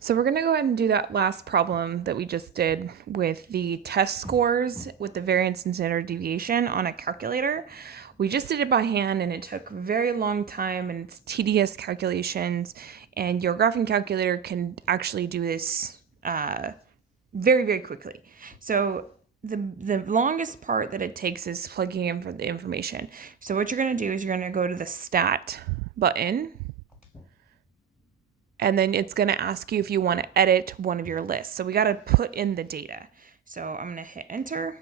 So we're going to go ahead and do that last problem that we just did with the test scores with the variance and standard deviation on a calculator. We just did it by hand and it took a very long time and it's tedious calculations, and your graphing calculator can actually do this very, very quickly. So the longest part that it takes is plugging in for the information. So what you're going to do is you're going to go to the stat button, and then it's going to ask you if you want to edit one of your lists. So we got to put in the data. So I'm going to hit enter.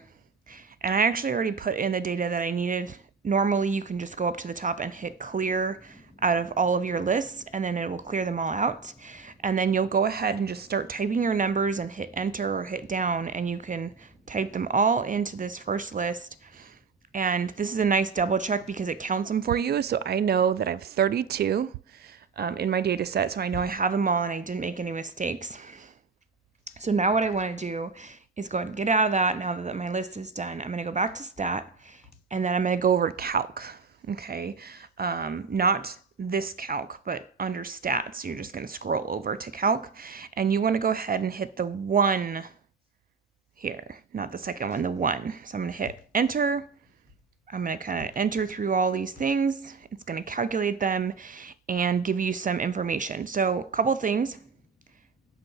And I actually already put in the data that I needed. Normally you can just go up to the top and hit clear out of all of your lists, and then it will clear them all out. And then you'll go ahead and just start typing your numbers and hit enter or hit down, and you can type them all into this first list. And this is a nice double check because it counts them for you. So I know that I have 32 in my data set, so I know I have them all and I didn't make any mistakes. So now what I want to do is go ahead and get out of that. Now that my list is done, I'm going to go back to stat, and then I'm going to go over to calc. Okay, not this calc, but under stats, you're just going to scroll over to calc, and you want to go ahead and hit the 1 here, not the second one, the 1. So I'm going to hit enter. I'm going to kind of enter through all these things. It's going to calculate them and give you some information. So a couple things.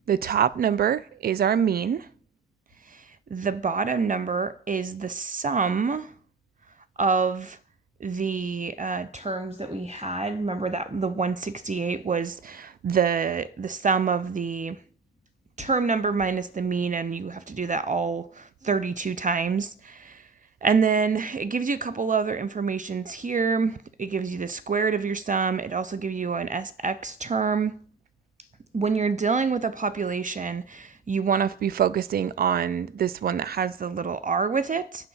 The top number is our mean. The bottom number is the sum of the terms that we had. Remember that the 168 was the sum of the term number minus the mean, and you have to do that all 32 times. And then it gives you a couple other informations here. It gives you the square root of your sum. It also gives you an SX term. When you're dealing with a population, you want to be focusing on this one that has the little r with it.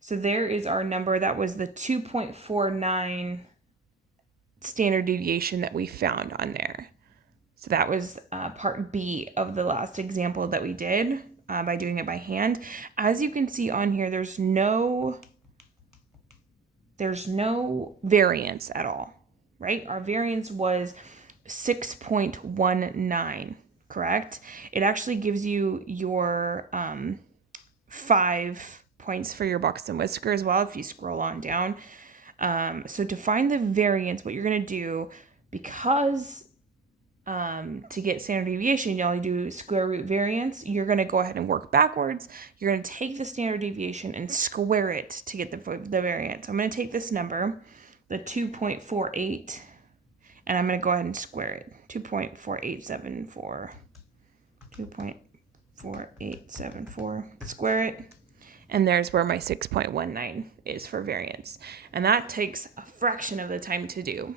So there is our number. That was the 2.49 standard deviation that we found on there. So that was part B of the last example that we did. By doing it by hand. As you can see on here, there's no variance at all, right? Our variance was 6.19, correct? It actually gives you your 5 points for your box and whisker as well if you scroll on down. So to find the variance, what you're going to do, because to get standard deviation, all you do is square root variance. You're going to go ahead and work backwards. You're going to take the standard deviation and square it to get the variance. I'm going to take this number, the 2.48, and I'm going to go ahead and square it. 2.4874. 2.4874. Square it. And there's where my 6.19 is for variance. And that takes a fraction of the time to do.